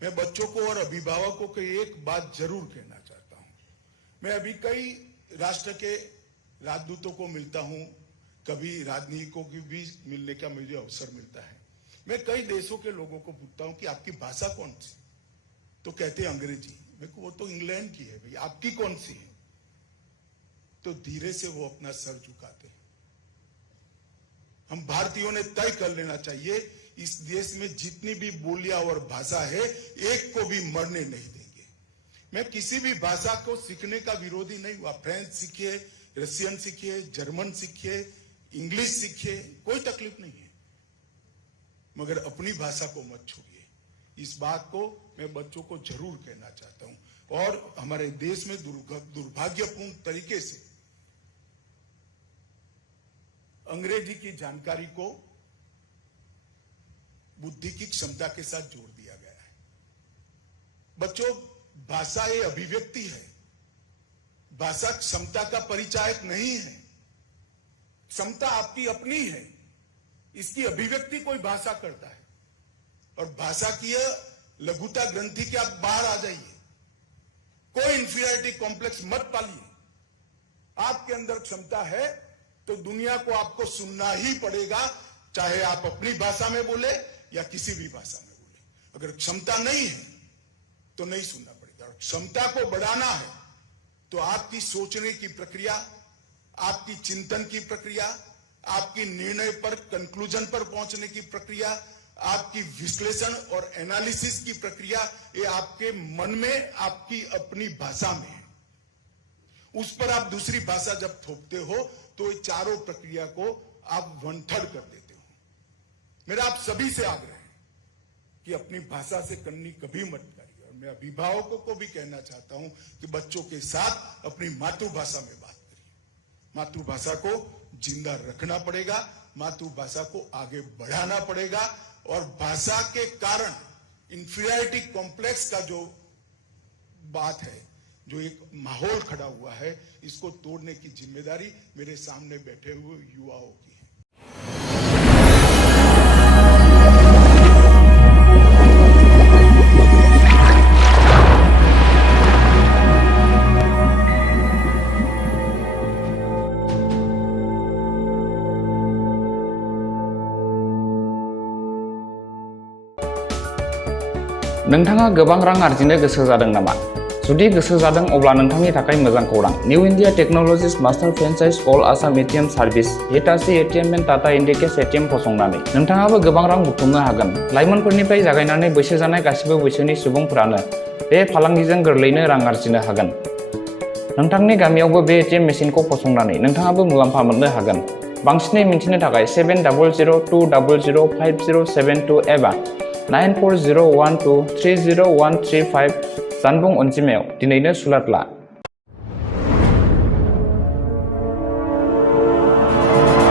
मैं बच्चों को और अभिभावकों को एक बात जरूर कहना चाहता हूं। मैं अभी कई राष्ट्र के राजदूतों को मिलता हूं, कभी राजनीतिकों की भी मिलने का मुझे अवसर मिलता है। मैं कई देशों के लोगों को पूछता हूं कि आपकी भाषा कौन सी, तो कहते हैं अंग्रेजी। मेरे को वो तो इंग्लैंड की है भाई, आपकी कौन सी है? तो धीरे से वो अपना सर झुकाते हैं। हम भारतीयों ने तय कर लेना चाहिए, इस देश में जितनी भी बोलियां और भाषा है, एक को भी मरने नहीं देंगे। मैं किसी भी भाषा को सीखने का विरोधी नहीं हुआ। फ्रेंच सीखिए, रशियन सीखिए, जर्मन सीखिए, इंग्लिश सीखिए, कोई तकलीफ नहीं है, मगर अपनी भाषा को मत छोड़िए। इस बात को मैं बच्चों को जरूर कहना चाहता हूं। और हमारे देश में दुर्भाग्यपूर्ण तरीके से अंग्रेजी की जानकारी को बुद्धि की क्षमता के साथ जोड़ दिया गया है। बच्चों, भाषा ये अभिव्यक्ति है, भाषा क्षमता का परिचायक नहीं है। क्षमता आपकी अपनी है, इसकी अभिव्यक्ति कोई भाषा करता है। और भाषा की लघुता ग्रंथि के आप बाहर आ जाइए, कोई इंफीरियरिटी कॉम्प्लेक्स मत पालिए। आपके अंदर क्षमता है तो दुनिया को आपको सुनना ही पड़ेगा, चाहे आप अपनी भाषा में बोले या किसी भी भाषा में बोले। अगर क्षमता नहीं है तो नहीं सुनना पड़ेगा। और क्षमता को बढ़ाना है तो आपकी सोचने की प्रक्रिया, आपकी चिंतन की प्रक्रिया, आपकी निर्णय पर, कंक्लूजन पर पहुंचने की प्रक्रिया, आपकी विश्लेषण और एनालिसिस की प्रक्रिया, ये आपके मन में, आपकी अपनी भाषा में है। उस पर आप दूसरी भाषा जब थोपते हो तो ये चारों प्रक्रिया को आप वंथड़ कर देते हो। मेरा आप सभी से आग्रह है कि अपनी भाषा से कन्नी कभी मत करिए। और मैं अभिभावकों को भी कहना चाहता हूं कि बच्चों के साथ अपनी मातृभाषा में बात करिए। मातृभाषा को जिंदा रखना पड़ेगा, मातृभाषा को आगे बढ़ाना पड़ेगा। और भाषा के कारण इंफीरियरिटी कॉम्प्लेक्स का जो बात है, जो एक माहौल खड़ा हुआ है, इसको तोड़ने की जिम्मेदारी मेरे सामने बैठे हुए युवाओं की है। नोंथाङा गोबां रां आर्जिनो गोसो जादों नामा? जुदि गोसो जादों अब्ला नोंथांनि थाखाय मोजां खौरां। New India technologies master franchise all Assam ATM service Hitachi ATM and Tata Indicash ATM फसंनानै नोंथाङाबो गोबां रां बुथुमनो हागोन। लाइमोनफोरनिफ्राय जागायनानै बैसो जानाय गासिबो बैसोनि सुबुंफोरानो बे फालांगिजों गोरलैनो रां आर्जिनो हागोन। नोंथांनि गामियावबो बे एटिएम मेसिनखौ फसंनानै नोंथाङाबो मुलाम्फा मोननो हागोन। बांसिनै मिथिनो थाखाय 7002005072 एबा 9401230135 जानबुं अनजिमायाव दिनैनो सुलाद ला।